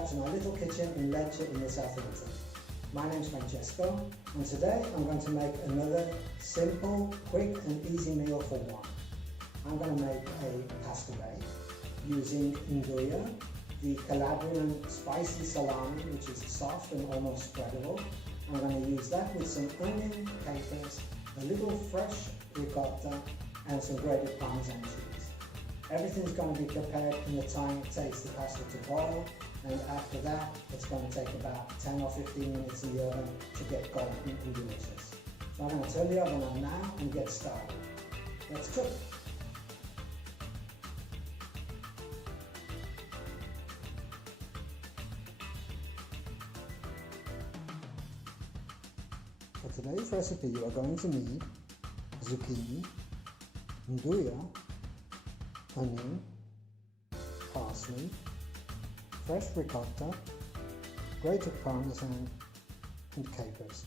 back to my little kitchen in Lecce in the south of Italy. My name's Francesco, and today I'm going to make another simple, quick and easy meal for one. I'm going to make a pasta bake using nduja, the Calabrian spicy salami, which is soft and almost spreadable. I'm going to use that with some onion, capers, a little fresh ricotta and some grated parmesan cheese. Everything's going to be prepared in the time it takes the pasta to boil, and after that it's going to take about 10 or 15 minutes in the oven to get golden and delicious. So I'm going to turn the oven on now and get started. Let's cook. For today's recipe you are going to need zucchini, nduja, onion, parsley, fresh ricotta, grated parmesan and capers.